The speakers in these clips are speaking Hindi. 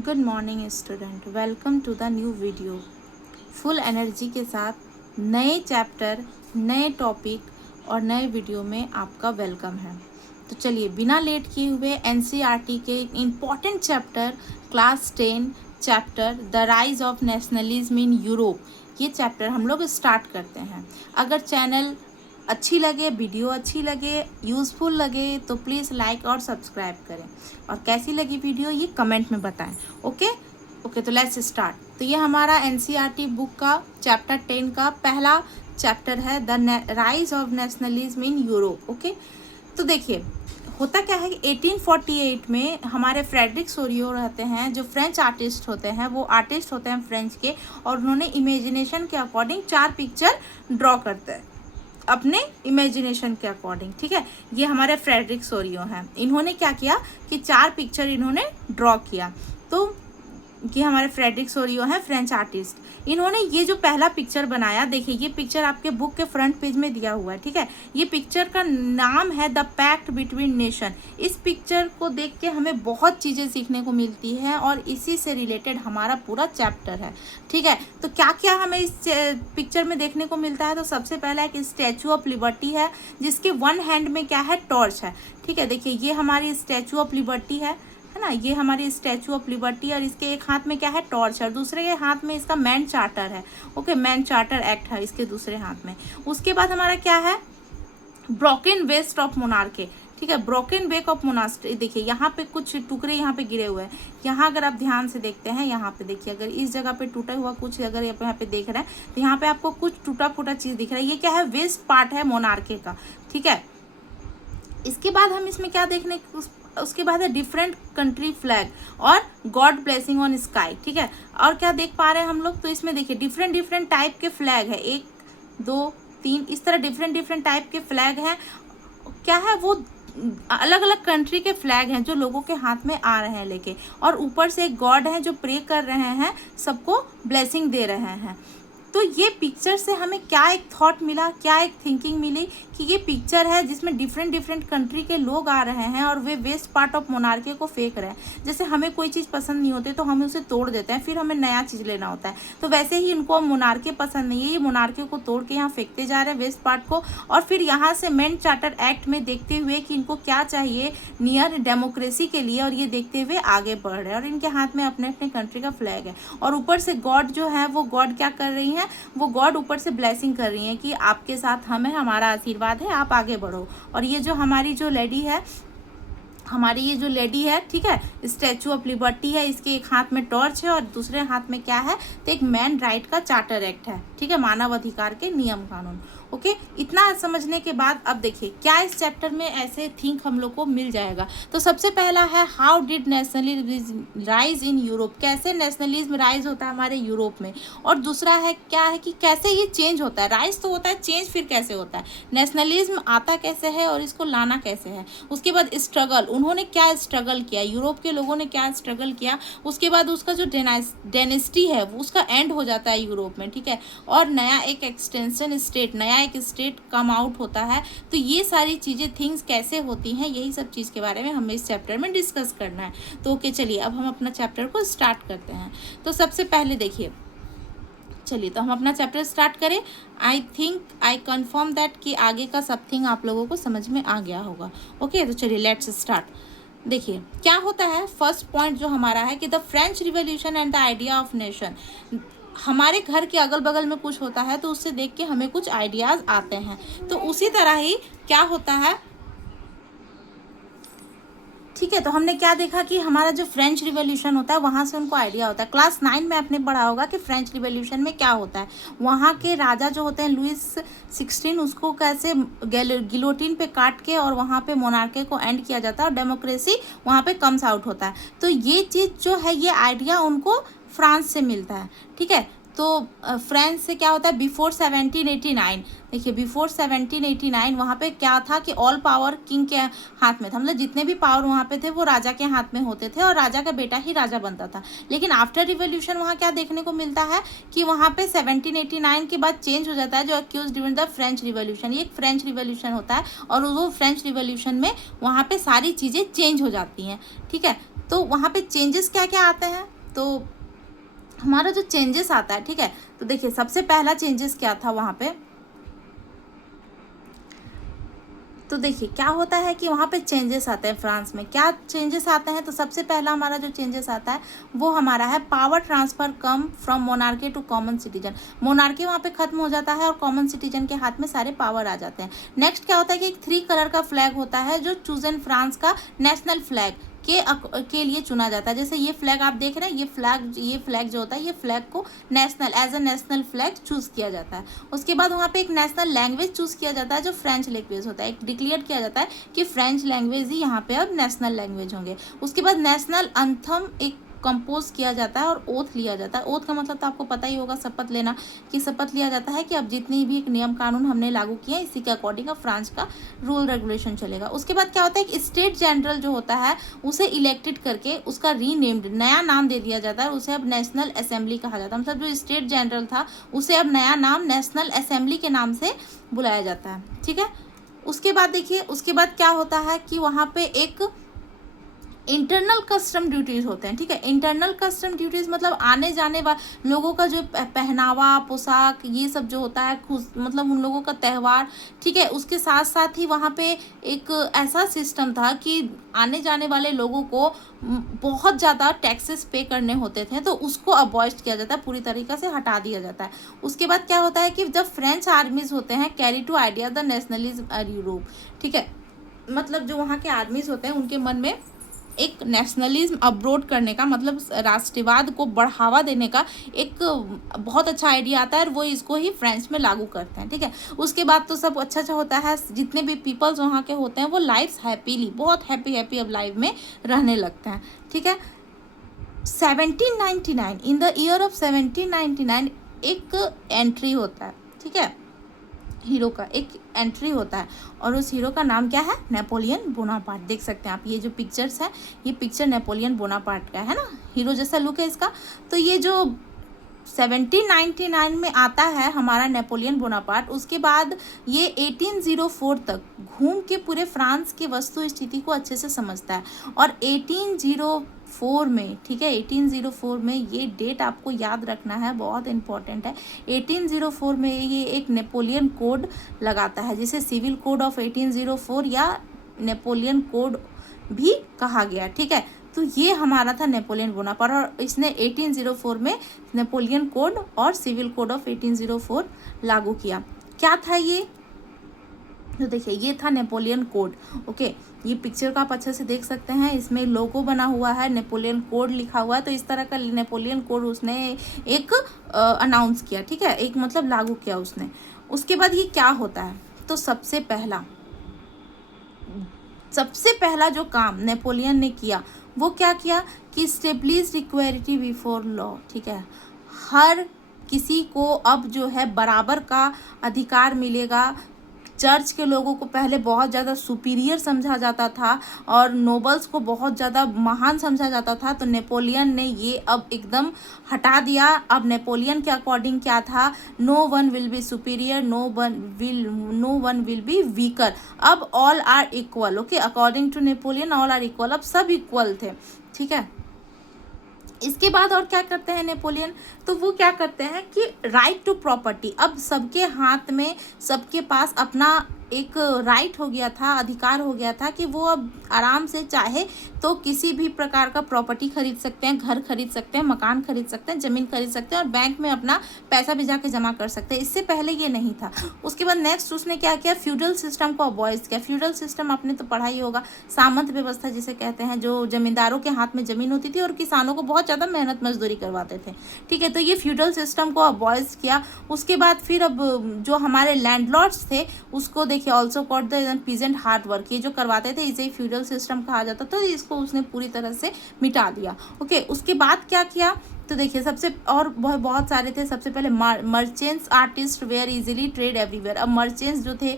Good morning student, welcome to the new video. Full energy के साथ नए चैप्टर, नए टॉपिक और नए वीडियो में आपका वेलकम है। तो चलिए बिना लेट किए हुए एनसीईआरटी के important chapter class 10 chapter the rise of nationalism in Europe, ये चैप्टर हम लोग स्टार्ट करते हैं। अगर चैनल अच्छी लगे, वीडियो अच्छी लगे, यूज़फुल लगे तो प्लीज़ लाइक और सब्सक्राइब करें, और कैसी लगी वीडियो ये कमेंट में बताएं। ओके, तो लेट्स स्टार्ट। तो ये हमारा एनसीईआरटी बुक का चैप्टर 10 का पहला चैप्टर है, the rise of nationalism in Europe. Okay, तो देखिए होता क्या है कि 1848 में हमारे फ्रेडरिक सोरियो रहते हैं, जो फ्रेंच आर्टिस्ट होते हैं, वो आर्टिस्ट होते हैं फ्रेंच के, और उन्होंने इमेजिनेशन के अकॉर्डिंग 4 पिक्चर ड्रॉ करते हैं अपने इमेजिनेशन के अकॉर्डिंग। ठीक है, ये हमारे फ्रेडरिक सोरियो हैं। इन्होंने क्या किया कि 4 पिक्चर इन्होंने ड्रॉ किया। तो ये हमारे फ्रेडरिक सोरियो हैं, फ्रेंच आर्टिस्ट। इन्होंने ये जो पहला पिक्चर बनाया, देखिए ये पिक्चर आपके बुक के फ्रंट पेज में दिया हुआ है। ठीक है, ये पिक्चर का नाम है द पैक्ट बिटवीन नेशन। इस पिक्चर को देख के हमें बहुत चीज़ें सीखने को मिलती है और इसी से रिलेटेड हमारा पूरा चैप्टर है। ठीक है, तो क्या क्या हमें इस पिक्चर में देखने को मिलता है? तो सबसे पहला एक स्टैचू ऑफ लिबर्टी है, जिसके वन हैंड में क्या है, टॉर्च है। ठीक है, देखिए ये हमारी स्टैचू ऑफ लिबर्टी है ना, ये हमारी स्टैचू ऑफ लिबर्टी, और इसके एक हाथ में क्या है, टॉर्च है, और दूसरे के हाथ में इसका मैन चार्टर है। ओके, मैन चार्टर एक्ट है इसके दूसरे हाथ में। उसके बाद हमारा क्या है, ब्रोकन वेस्ट ऑफ मोनार्के। ठीक है, ब्रोकन वेक ऑफ मोनास्ट्री। देखिए यहाँ पे कुछ टुकड़े यहाँ पे गिरे हुए हैं। यहाँ अगर आप ध्यान से देखते हैं, यहाँ पे देखिए, अगर इस जगह पे टूटा हुआ कुछ अगर यहाँ पे देख रहे हैं, तो यहाँ पे आपको कुछ टूटा फूटा चीज दिख रहा है। ये क्या है, वेस्ट पार्ट है मोनार्के का। ठीक है, इसके बाद हम इसमें क्या देखने, उसके बाद है डिफरेंट कंट्री फ्लैग और गॉड ब्लेसिंग ऑन स्काई। ठीक है, और क्या देख पा रहे हैं हम लोग, तो इसमें देखिए डिफरेंट टाइप के फ्लैग है, 1 2 3 इस तरह डिफरेंट टाइप के फ्लैग हैं। क्या है, वो अलग अलग कंट्री के फ्लैग हैं जो लोगों के हाथ में आ रहे हैं लेके, और ऊपर से एक गॉड है जो प्रे कर रहे हैं, सबको ब्लेसिंग दे रहे हैं। तो ये पिक्चर से हमें क्या एक थॉट मिला, क्या एक थिंकिंग मिली कि ये पिक्चर है जिसमें डिफरेंट कंट्री के लोग आ रहे हैं और वे वेस्ट पार्ट ऑफ मोनार्के को फेंक रहे हैं। जैसे हमें कोई चीज़ पसंद नहीं होती तो हम उसे तोड़ देते हैं, फिर हमें नया चीज़ लेना होता है। तो वैसे ही इनको मोनार्के पसंद नहीं है, ये मोनार्के को तोड़ के यहाँ फेंकते जा रहे हैं, वेस्ट पार्ट को, और फिर यहाँ से मैन चार्टर एक्ट में देखते हुए कि इनको क्या चाहिए नियर डेमोक्रेसी के लिए, और ये देखते हुए आगे बढ़ रहे हैं, और इनके हाथ में अपने अपने कंट्री का फ्लैग है। और ऊपर से गॉड जो है, वो गॉड क्या कर रही है, वो गॉड ऊपर से ब्लेसिंग कर रही है कि आपके साथ हमें, हमारा आशीर्वाद है, आप आगे बढ़ो। और ये जो हमारी जो लेडी है, हमारी ये जो लेडी है, ठीक है, स्टैचू ऑफ लिबर्टी है, इसके एक हाथ में टॉर्च है और दूसरे हाथ में क्या है, तो एक मैन राइट का चार्टर एक्ट है। ठीक है, मानव अधिकार के नियम कानून। ओके, इतना समझने के बाद अब देखिए क्या इस चैप्टर में ऐसे थिंक हम लोग को मिल जाएगा। तो सबसे पहला है, how did nationalism rise in Europe, कैसे नेशनलिज्म राइज होता है हमारे यूरोप में। और दूसरा है क्या है कि कैसे ये चेंज होता है, राइज तो होता है, चेंज फिर कैसे होता है, नेशनलिज्म आता कैसे है और इसको लाना कैसे है। उसके बाद स्ट्रगल, उन्होंने क्या स्ट्रगल किया, यूरोप के लोगों ने क्या स्ट्रगल किया। उसके बाद उसका जो डेनेस्टी है वो उसका एंड हो जाता है यूरोप में। ठीक है, और नया एक एक्सटेंशन स्टेट, नया एक स्टेट कम आउट होता है। तो ये सारी चीज़ें, थिंग्स कैसे होती हैं, यही सब चीज़ के बारे में हमें इस चैप्टर में डिस्कस करना है। तो ओके, चलिए अब हम अपना चैप्टर को स्टार्ट करते हैं। तो सबसे पहले देखिए, चलिए तो हम अपना चैप्टर स्टार्ट करें। I think I confirm that कि आगे का सब थिंग आप लोगों को समझ में आ गया होगा। ओके, तो चलिए लेट्स स्टार्ट। देखिए क्या होता है, फर्स्ट पॉइंट जो हमारा है कि the French revolution and the idea of nation. हमारे घर के अगल बगल में कुछ होता है तो उससे देख के हमें कुछ आइडियाज़ आते हैं। तो उसी तरह ही क्या होता है, ठीक है, तो हमने क्या देखा कि हमारा जो फ्रेंच रिवॉल्यूशन होता है वहाँ से उनको आइडिया होता है। क्लास 9 में आपने पढ़ा होगा कि फ्रेंच रिवॉल्यूशन में क्या होता है, वहाँ के राजा जो होते हैं लुइस 16, उसको कैसे गिलोटिन पे काट के और वहाँ पे मोनार्के को एंड किया जाता है और डेमोक्रेसी वहाँ पे कम्स आउट होता है। तो ये चीज़ जो है, ये आइडिया उनको फ्रांस से मिलता है। ठीक है, तो फ्रांस से क्या होता है, बिफोर 1789, देखिए बिफोर 1789 वहाँ पे क्या था कि ऑल पावर किंग के हाथ में था, मतलब जितने भी पावर वहाँ पे थे वो राजा के हाथ में होते थे और राजा का बेटा ही राजा बनता था। लेकिन आफ्टर रिवॉल्यूशन वहाँ क्या देखने को मिलता है कि वहाँ पे 1789 के बाद चेंज हो जाता है, जो occurs during the French Revolution. ये एक फ्रेंच रिवॉल्यूशन होता है और वो फ्रेंच रिवॉल्यूशन में वहाँ पे सारी चीज़ें चेंज हो जाती हैं। ठीक है, तो वहाँ पे चेंजेस क्या क्या आते हैं, तो हमारा जो चेंजेस आता है, ठीक है, तो देखिए सबसे पहला चेंजेस क्या था वहाँ पे, तो देखिए क्या होता है कि वहाँ पे चेंजेस आते हैं। फ्रांस में क्या चेंजेस आते हैं, तो सबसे पहला हमारा जो चेंजेस आता है वो हमारा है power transfer come from monarchy to common citizen. Monarchy वहाँ पे खत्म हो जाता है और कॉमन सिटीजन के हाथ में सारे पावर आ जाते हैं। नेक्स्ट क्या होता है कि एक 3 कलर का फ्लैग होता है जो चूजन फ्रांस का नेशनल फ्लैग के लिए चुना जाता है। जैसे ये फ्लैग आप देख रहे हैं, ये फ्लैग जो होता है, ये फ्लैग को national as a national flag choose किया जाता है। उसके बाद वहाँ पे एक नेशनल लैंग्वेज चूज किया जाता है जो फ्रेंच लैंग्वेज होता है। एक डिक्लेयर किया जाता है कि फ्रेंच लैंग्वेज ही यहाँ पे अब नेशनल लैंग्वेज होंगे। उसके बाद नेशनल अंथम एक कंपोज किया जाता है और ओथ लिया जाता है। ओथ का मतलब तो आपको पता ही होगा, शपथ लेना, कि शपथ लिया जाता है कि अब जितनी भी एक नियम कानून हमने लागू किए हैं इसी के अकॉर्डिंग अब फ्रांस का रूल रेगुलेशन चलेगा। उसके बाद क्या होता है कि स्टेट जनरल जो होता है उसे इलेक्टेड करके उसका रीनेम्ड नया नाम दे दिया जाता है, उसे अब नेशनल असेंबली कहा जाता है। मतलब जो स्टेट जनरल था उसे अब नया नाम नेशनल असेंबली के नाम से बुलाया जाता है, ठीक है। उसके बाद देखिए, उसके बाद क्या होता है कि वहाँ पे एक इंटरनल कस्टम ड्यूटीज होते हैं, ठीक है। इंटरनल कस्टम ड्यूटीज मतलब आने जाने वाले लोगों का जो पहनावा, पोशाक, ये सब जो होता है, मतलब उन लोगों का त्यौहार, ठीक है। उसके साथ साथ ही वहाँ पे एक ऐसा सिस्टम था कि आने जाने वाले लोगों को बहुत ज़्यादा टैक्सेस पे करने होते थे, तो उसको अवॉइड किया जाता है, पूरी तरीके से हटा दिया जाता है। उसके बाद क्या होता है कि जब फ्रेंच आर्मीज होते हैं carry to idea the nationalism और यूरोप, ठीक है, मतलब जो वहाँ के आर्मीज होते हैं उनके मन में एक नेशनलिज्म अब्रोड करने का, मतलब राष्ट्रवाद को बढ़ावा देने का एक बहुत अच्छा आइडिया आता है और वो इसको ही फ्रेंच में लागू करते हैं, ठीक है। उसके बाद तो सब अच्छा अच्छा होता है, जितने भी पीपल्स वहाँ के होते हैं वो लाइफ हैप्पीली, बहुत हैप्पी अब लाइफ में रहने लगते हैं, ठीक है। 1799 इन द ईयर ऑफ 1799 एक एंट्री होता है, ठीक है, हीरो का एक एंट्री होता है और उस हीरो का नाम क्या है, नेपोलियन बोनापार्ट। देख सकते हैं आप, ये जो पिक्चर्स है ये पिक्चर नेपोलियन बोनापार्ट का है ना, हीरो जैसा लुक है इसका। तो ये जो 1799 में आता है हमारा नेपोलियन बोनापार्ट, उसके बाद ये 1804 तक घूम के पूरे फ्रांस की वस्तु स्थिति को अच्छे से समझता है और 1804 में, ठीक है, 1804 में ये डेट आपको याद रखना है, बहुत इंपॉर्टेंट है। 1804 में ये एक नेपोलियन कोड लगाता है जिसे सिविल कोड ऑफ 1804 या नेपोलियन कोड भी कहा गया, ठीक है। तो ये हमारा था नेपोलियन बोनापार्ट और इसने 1804 में नेपोलियन कोड और सिविल कोड ऑफ 1804 लागू किया। क्या था ये, तो देखिए ये था नेपोलियन कोड, ओके। ये पिक्चर का आप अच्छे से देख सकते हैं, इसमें लोगो बना हुआ है, नेपोलियन कोड लिखा हुआ है, तो इस तरह का नेपोलियन कोड उसने एक अनाउंस किया, ठीक है, एक मतलब लागू किया उसने। उसके बाद ये क्या होता है, तो सबसे पहला जो काम नेपोलियन ने किया वो क्या किया कि स्टेब्लिश इक्वालिटी बिफोर लॉ, ठीक है, हर किसी को अब जो है बराबर का अधिकार मिलेगा। चर्च के लोगों को पहले बहुत ज़्यादा सुपीरियर समझा जाता था और नोबल्स को बहुत ज़्यादा महान समझा जाता था, तो नेपोलियन ने ये अब एकदम हटा दिया। अब नेपोलियन के अकॉर्डिंग क्या था, no one will be superior, no one will be weaker, अब all are equal, okay. According to Napoleon all are equal, अब सब इक्वल थे, ठीक है। इसके बाद और क्या करते हैं नेपोलियन, तो वो क्या करते हैं कि राइट टू प्रॉपर्टी, अब सबके हाथ में, सबके पास अपना एक राइट हो गया था, अधिकार हो गया था कि वो अब आराम से चाहे तो किसी भी प्रकार का प्रॉपर्टी खरीद सकते हैं, घर खरीद सकते हैं, मकान खरीद सकते हैं, ज़मीन खरीद सकते हैं और बैंक में अपना पैसा भी जाके जमा कर सकते हैं। इससे पहले ये नहीं था। उसके बाद नेक्स्ट उसने क्या किया, फ्यूडल सिस्टम को अबॉलिश किया। फ्यूडल सिस्टम आपने तो पढ़ा ही होगा, सामंत व्यवस्था जिसे कहते हैं, जो जमींदारों के हाथ में ज़मीन होती थी और किसानों को बहुत ज़्यादा मेहनत मजदूरी करवाते थे, ठीक है। तो ये फ्यूडल सिस्टम को अबॉलिश किया। उसके बाद फिर अब जो हमारे लैंडलॉर्ड्स थे उसको देखिए, also called the peasant hard work, ये जो करवाते थे इसे ही फ्यूडल सिस्टम कहा जाता था, तो इसको उसने पूरी तरह से मिटा दिया, ओके। उसके बाद क्या किया, तो देखिए सबसे और बहुत सारे थे। सबसे पहले merchants artist were easily trade everywhere. अब मर्चेंट्स जो थे,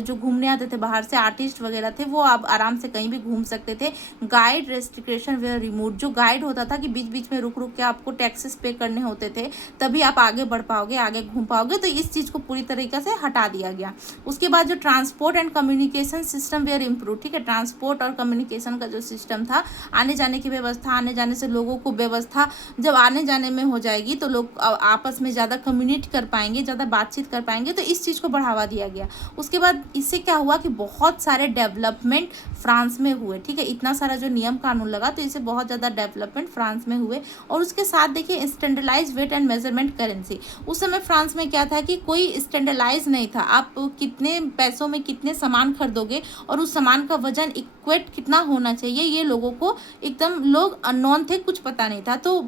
जो घूमने आते थे बाहर से, आर्टिस्ट वगैरह थे, वो अब आराम से कहीं भी घूम सकते थे। Guild restriction were remove. जो गाइड होता था कि बीच बीच में रुक रुक के आपको टैक्सेस पे करने होते थे, तभी आप आगे बढ़ पाओगे, आगे घूम पाओगे, तो इस चीज़ को पूरी तरीके से हटा दिया गया। उसके बाद जो transport and communication system were improve, ठीक है, ट्रांसपोर्ट और कम्युनिकेशन का जो सिस्टम था, आने जाने की व्यवस्था, आने जाने से लोगों को व्यवस्था जब आने जाने में हो जाएगी तो लोग आपस में ज़्यादा कम्युनिकेट कर पाएंगे, ज़्यादा बातचीत कर पाएंगे, तो इस चीज़ को बढ़ावा दिया गया। उसके बाद इससे क्या हुआ कि बहुत सारे डेवलपमेंट फ्रांस में हुए, ठीक है, इतना सारा जो नियम कानून लगा तो इससे बहुत ज़्यादा डेवलपमेंट फ्रांस में हुए। और उसके साथ देखिए standardize weight and measurement currency. उस समय फ्रांस में क्या था कि कोई स्टैंडर्डाइज नहीं था, आप कितने पैसों में कितने सामान खरीदोगे और उस सामान का वजन इक्वेट कितना होना चाहिए, ये लोगों को एकदम, लोग अननोन थे, कुछ पता नहीं था। तो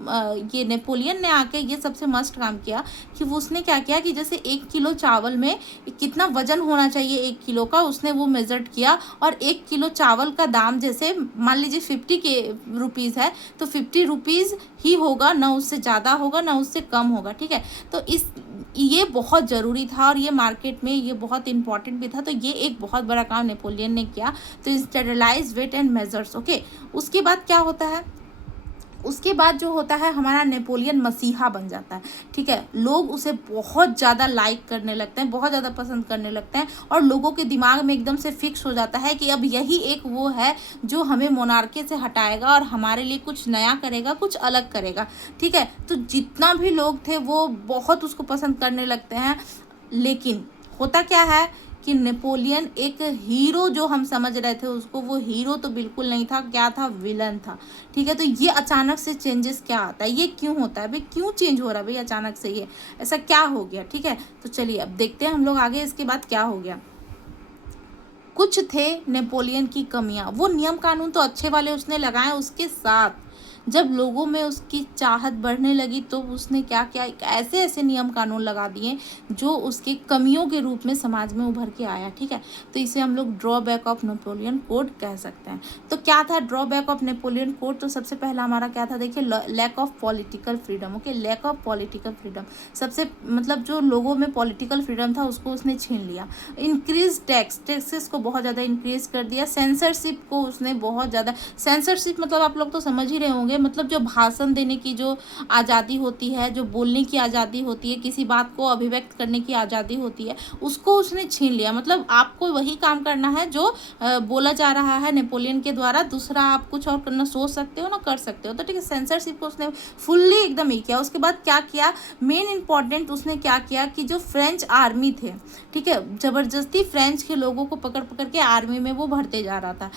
ये नेपोलियन ने आके ये सबसे मस्त काम किया कि वो उसने क्या किया कि जैसे 1 किलो चावल में कितना वजन होना चाहिए 1 किलो का, उसने वो मेजर किया। और 1 किलो चावल का दाम जैसे मान लीजिए 50 के रुपीज़ है, तो 50 रुपीज़ ही होगा, ना उससे ज़्यादा होगा ना उससे कम होगा, ठीक है। तो ये बहुत ज़रूरी था और ये मार्केट में ये बहुत इंपॉर्टेंट भी था। तो ये एक बहुत बड़ा काम नेपोलियन ने किया। तो standardize weight and measures, okay. उसके बाद क्या होता है, उसके बाद जो होता है हमारा नेपोलियन मसीहा बन जाता है, ठीक है। लोग उसे बहुत ज़्यादा लाइक करने लगते हैं, बहुत ज़्यादा पसंद करने लगते हैं और लोगों के दिमाग में एकदम से फिक्स हो जाता है कि अब यही एक वो है जो हमें मोनार्की से हटाएगा और हमारे लिए कुछ नया करेगा, कुछ अलग करेगा, ठीक है। तो जितना भी लोग थे वो बहुत उसको पसंद करने लगते हैं। लेकिन होता क्या है कि नेपोलियन एक हीरो जो हम समझ रहे थे उसको, वो हीरो तो बिल्कुल नहीं था, क्या था, विलन था, ठीक है। तो ये अचानक से चेंजेस क्या आता है, ये क्यों होता है भाई, क्यों चेंज हो रहा है भाई अचानक से, ये ऐसा क्या हो गया, ठीक है। तो चलिए अब देखते हैं हम लोग आगे इसके बाद क्या हो गया। कुछ थे नेपोलियन की कमियां, वो नियम कानून तो अच्छे वाले उसने लगाए, उसके साथ जब लोगों में उसकी चाहत बढ़ने लगी तो उसने क्या किया, ऐसे ऐसे नियम कानून लगा दिए जो उसके कमियों के रूप में समाज में उभर के आया, ठीक है। तो इसे हम लोग ड्रॉबैक ऑफ नेपोलियन कोड कह सकते हैं। तो क्या था ड्रॉबैक ऑफ नेपोलियन कोड, तो सबसे पहला हमारा क्या था, देखिए lack of political freedom, okay, lack of political freedom. सबसे मतलब जो लोगों में पॉलिटिकल फ्रीडम था उसको उसने छीन लिया। इंक्रीज टैक्सेस को बहुत ज़्यादा इंक्रीज कर दिया। सेंसरशिप को उसने बहुत ज़्यादा, सेंसरशिप मतलब आप लोग तो समझ ही रहे होंगे, मतलब जो भाषण देने की जो आज़ादी होती है, जो बोलने की आज़ादी होती है, किसी बात को अभिव्यक्त करने की आज़ादी होती है, उसको उसने छीन लिया। मतलब आपको वही काम करना है जो बोला जा रहा है नेपोलियन के द्वारा, दूसरा आप कुछ और करना सोच सकते हो ना कर सकते हो। तो ठीक है, सेंसरशिप को उसने फुल्ली एकदम ही किया। उसके बाद क्या किया, मेन इंपॉर्टेंट उसने क्या किया कि जो फ्रेंच आर्मी थे, ठीक है, ज़बरदस्ती फ्रेंच के लोगों को पकड़ पकड़ के आर्मी में वो भरते जा रहा था।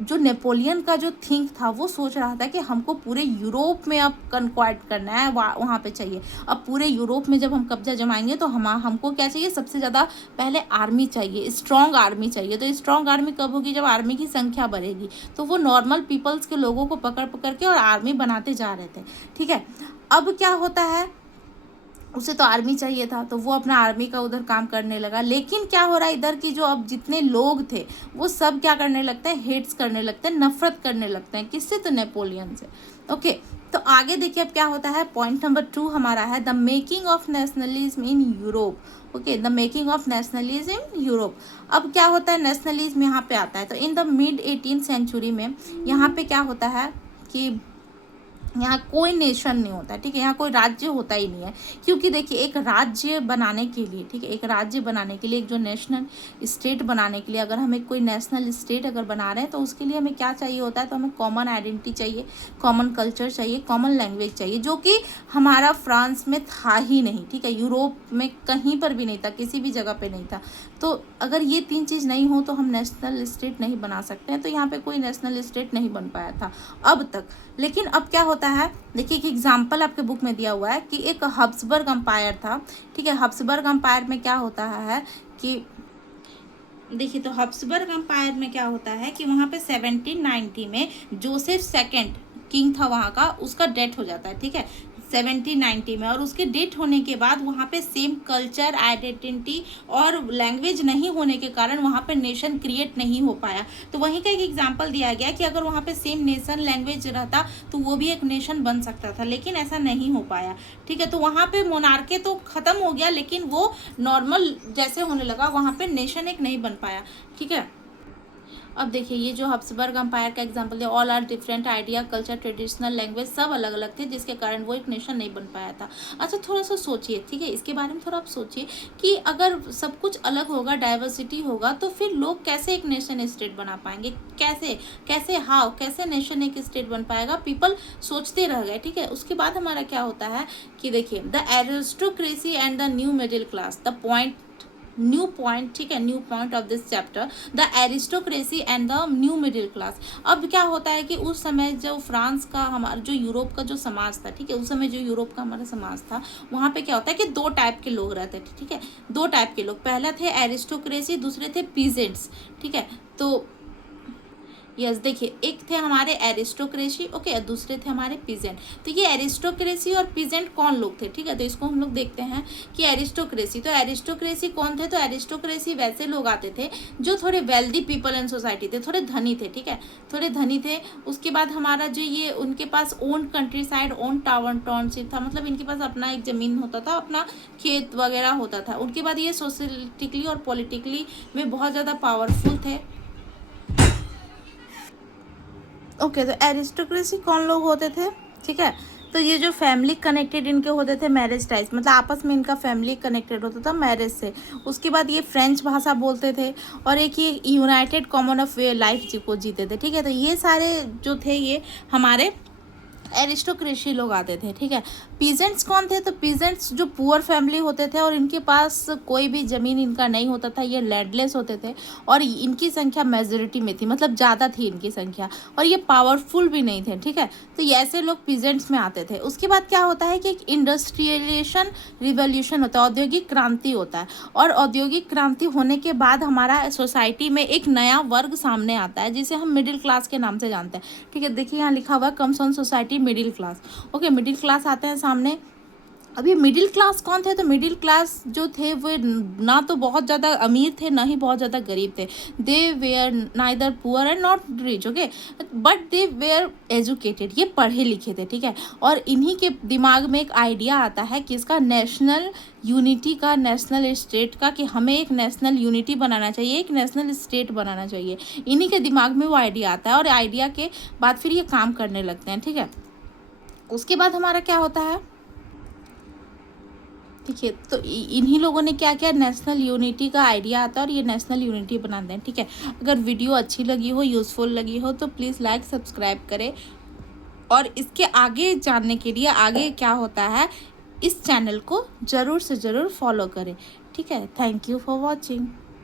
जो नेपोलियन का जो थिंक था वो सोच रहा था कि हमको पूरे यूरोप में अब कन्क्वाइट करना है, वहाँ पे चाहिए। अब पूरे यूरोप में जब हम कब्जा जमाएंगे तो हमको क्या चाहिए, सबसे ज़्यादा पहले आर्मी चाहिए, स्ट्रॉन्ग आर्मी चाहिए। तो स्ट्रॉन्ग आर्मी कब होगी, जब आर्मी की संख्या बढ़ेगी। तो वो नॉर्मल पीपल्स के लोगों को पकड़ पकड़ के और आर्मी बनाते जा रहे थे, ठीक है। अब क्या होता है, उसे तो आर्मी चाहिए था तो वो अपना आर्मी का उधर काम करने लगा। लेकिन क्या हो रहा है, इधर की जो अब जितने लोग थे वो सब क्या करने लगते हैं, हेट्स करने लगते हैं, नफरत करने लगते हैं, किससे, तो नेपोलियन से, ओके। तो आगे देखिए अब क्या होता है, पॉइंट नंबर 2 हमारा है the making of nationalism in Europe, okay, the making of nationalism in Europe. अब क्या होता है, नेशनलिज्म यहाँ पे आता है। तो in the mid 18th century में यहाँ पे क्या होता है कि यहाँ कोई नेशन नहीं होता, ठीक है, यहाँ कोई राज्य होता ही नहीं है। क्योंकि देखिए एक राज्य बनाने के लिए, ठीक है, एक राज्य बनाने के लिए, एक जो नेशनल स्टेट बनाने के लिए, अगर हमें कोई नेशनल स्टेट अगर बना रहे हैं तो उसके लिए हमें क्या चाहिए होता है, तो हमें कॉमन आइडेंटिटी चाहिए, कॉमन कल्चर चाहिए, कॉमन लैंग्वेज चाहिए, जो कि हमारा फ्रांस में था ही नहीं, ठीक है, यूरोप में कहीं पर भी नहीं था, किसी भी जगह पर नहीं था। तो अगर ये 3 चीज़ नहीं हो तो हम नेशनल स्टेट नहीं बना सकते हैं। तो यहाँ पे कोई नेशनल स्टेट नहीं बन पाया था अब तक। लेकिन अब क्या होता है, देखिए एक एग्जाम्पल आपके बुक में दिया हुआ है कि एक हब्सबर्ग अम्पायर था, ठीक है। हब्सबर्ग अम्पायर में क्या होता है कि देखिए, तो हब्सबर्ग अम्पायर में क्या होता है कि वहाँ पे 1790 में जोसेफ सेकंड किंग था वहाँ का, उसका डेथ हो जाता है, ठीक है। 1790 में, और उसके डेथ होने के बाद वहाँ पे सेम कल्चर, आइडेंटिटी और लैंग्वेज नहीं होने के कारण वहाँ पे नेशन क्रिएट नहीं हो पाया। तो वहीं का एक एग्जांपल दिया गया कि अगर वहाँ पे सेम नेशन लैंग्वेज रहता तो वो भी एक नेशन बन सकता था, लेकिन ऐसा नहीं हो पाया। ठीक है, तो वहाँ पे मोनार्की तो खत्म हो गया, लेकिन वो नॉर्मल जैसे होने लगा, वहाँ पे नेशन एक नहीं बन पाया। ठीक है, अब देखिए ये जो हब्सबर्ग अंपायर का एग्जांपल दिया, all are different idea, culture, traditional, language सब अलग अलग थे, जिसके कारण वो एक नेशन नहीं बन पाया था। अच्छा, थोड़ा सा सोचिए, ठीक है, इसके बारे में थोड़ा आप सोचिए कि अगर सब कुछ अलग होगा, डाइवर्सिटी होगा, तो फिर लोग कैसे एक नेशन स्टेट बना पाएंगे? कैसे कैसे हाउ कैसे नेशन एक स्टेट बन पाएगा? पीपल सोचते रह गए। ठीक है, उसके बाद हमारा क्या होता है कि देखिए, the aristocracy and the new middle class, the point new point, ठीक है, new point of this chapter, the aristocracy and the new middle class. अब क्या होता है कि उस समय जो फ्रांस का, हमारा जो यूरोप का जो समाज था, ठीक है, उस समय जो यूरोप का हमारा समाज था, वहाँ पे क्या होता है कि दो टाइप के लोग रहते थे। ठीक है, दो टाइप के लोग, पहला थे एरिस्टोक्रेसी, दूसरे थे पीजेंट्स। ठीक है, तो यस देखिए, एक थे हमारे एरिस्टोक्रेसी, ओके, और दूसरे थे हमारे पीजेंट। तो ये एरिस्टोक्रेसी और पीजेंट कौन लोग थे? ठीक है, तो इसको हम लोग देखते हैं कि एरिस्टोक्रेसी, तो एरिस्टोक्रेसी कौन थे? तो एरिस्टोक्रेसी वैसे लोग आते थे जो थोड़े वेल्दी पीपल इन सोसाइटी थे, थोड़े धनी थे। ठीक है, थोड़े धनी थे। उसके बाद हमारा जो ये, उनके पास own country side, own township था, मतलब इनके पास अपना एक ज़मीन होता था, अपना खेत वगैरह होता था। उनके बाद ये सोशलिटिकली और पॉलिटिकली में बहुत ज़्यादा पावरफुल थे। ओके, तो एरिस्टोक्रेसी कौन लोग होते थे? ठीक है, तो ये जो फैमिली कनेक्टेड इनके होते थे, मैरिज टाइज, मतलब आपस में इनका फैमिली कनेक्टेड होता था मैरिज से। उसके बाद ये फ्रेंच भाषा बोलते थे, और एक ये United common of way life को जीते थे। ठीक है, तो ये सारे जो थे ये हमारे एरिस्टोक्रेसी लोग आते थे। ठीक है, पीजेंट्स कौन थे? तो पीजेंट्स जो पुअर फैमिली होते थे और इनके पास कोई भी ज़मीन इनका नहीं होता था, ये लैंडलेस होते थे, और इनकी संख्या मेजोरिटी में थी, मतलब ज़्यादा थी इनकी संख्या, और ये पावरफुल भी नहीं थे। ठीक है, तो ये ऐसे लोग पीजेंट्स में आते थे। उसके बाद क्या होता है कि एक इंडस्ट्रियलाइजेशन रिवोल्यूशन होता है, औद्योगिक क्रांति होता है, और औद्योगिक क्रांति होने के बाद हमारा सोसाइटी में एक नया वर्ग सामने आता है, जिसे हम मिडिल क्लास के नाम से जानते हैं। ठीक है, देखिए यहाँ लिखा हुआ है comes on society middle class. Okay, middle class आते हैं सामने। अब ये मिडिल क्लास कौन थे? तो मिडिल क्लास जो थे वो ना तो बहुत ज़्यादा अमीर थे, ना ही बहुत ज़्यादा गरीब थे। They were neither poor and not rich, okay, but they were educated, ये पढ़े लिखे थे। ठीक है, और इन्हीं के दिमाग में एक आइडिया आता है कि इसका नेशनल यूनिटी का, नेशनल स्टेट का, कि हमें एक नेशनल यूनिटी बनाना चाहिए, एक नेशनल स्टेट बनाना चाहिए। इन्हीं के दिमाग में वो आइडिया आता है, और आइडिया के बाद फिर ये काम करने लगते हैं। ठीक है, उसके बाद हमारा क्या होता है, ठीक है, तो इन्हीं लोगों ने क्या किया, नेशनल यूनिटी का आइडिया आता है और ये नेशनल यूनिटी बनाते हैं। ठीक है, अगर वीडियो अच्छी लगी हो, यूज़फुल लगी हो, तो प्लीज़ लाइक सब्सक्राइब करें, और इसके आगे जानने के लिए, आगे क्या होता है, इस चैनल को ज़रूर से ज़रूर फॉलो करें। ठीक है, थैंक यू फॉर वॉचिंग।